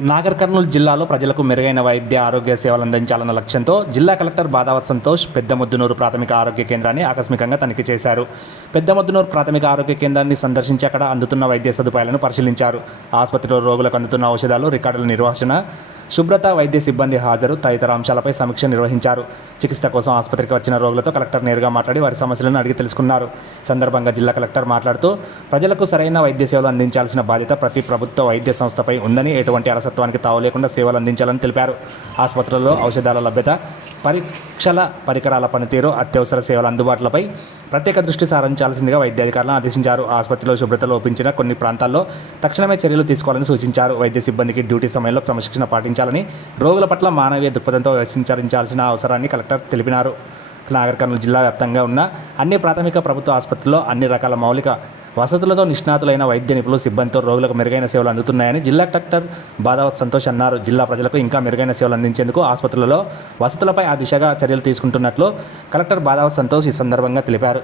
నాగర్ కర్నూలు జిల్లాలో ప్రజలకు మెరుగైన వైద్య ఆరోగ్య సేవలు అందించాలన్న లక్ష్యంతో జిల్లా కలెక్టర్ బాదావత్ సంతోష్ పెద్దమొద్దునూరు ప్రాథమిక ఆరోగ్య కేంద్రాన్ని ఆకస్మికంగా తనిఖీ చేశారు. పెద్దమొద్దునూరు ప్రాథమిక ఆరోగ్య కేంద్రాన్ని సందర్శించి అక్కడ అందుతున్న వైద్య సదుపాయాలను పరిశీలించారు. ఆసుపత్రిలో రోగులకు అందుతున్న ఔషధాలు రికార్డుల నిర్వహణ శుభ్రత వైద్య సిబ్బంది హాజరు తదితర అంశాలపై సమీక్ష నిర్వహించారు. చికిత్స కోసం ఆసుపత్రికి వచ్చిన రోగులతో కలెక్టర్ నేరుగా మాట్లాడి వారి సమస్యలను అడిగి తెలుసుకున్నారు. సందర్భంగా జిల్లా కలెక్టర్ మాట్లాడుతూ ప్రజలకు సరైన వైద్య సేవలు అందించాల్సిన బాధ్యత ప్రతి ప్రభుత్వ వైద్య సంస్థపై ఉందని ఎటువంటి అలసత్వానికి తావు లేకుండా సేవలు అందించాలని తెలిపారు. ఆసుపత్రుల్లో ఔషధాల లభ్యత పరీక్షల పరికరాల పనితీరు అత్యవసర సేవల అందుబాటులపై ప్రత్యేక దృష్టి సారించాల్సిందిగా వైద్యాధికారులను ఆదేశించారు. ఆసుపత్రిలో శుభ్రత లోపించిన కొన్ని ప్రాంతాల్లో తక్షణమే చర్యలు తీసుకోవాలని సూచించారు. వైద్య సిబ్బందికి డ్యూటీ సమయంలో క్రమశిక్షణ పాటించాలని రోగుల పట్ల మానవీయ దృక్పథంతో వ్యవహరించాల్సిన అవసరాన్ని కలెక్టర్ తెలిపినారు. నాగర్ కర్నూలు జిల్లా వ్యాప్తంగా ఉన్న అన్ని ప్రాథమిక ప్రభుత్వ ఆసుపత్రుల్లో అన్ని రకాల మౌలిక వసతులతో నిష్ణాతులైన వైద్య నిపుణులు సిబ్బందితో రోగులకు మెరుగైన సేవలు అందుతున్నాయని జిల్లా కలెక్టర్ బాదావత్ సంతోష్ అన్నారు. జిల్లా ప్రజలకు ఇంకా మెరుగైన సేవలు అందించేందుకు ఆసుపత్రులలో వసతులపై ఆ దిశగా చర్యలు తీసుకుంటున్నట్లు కలెక్టర్ బాదావత్ సంతోష్ ఈ సందర్భంగా తెలిపారు.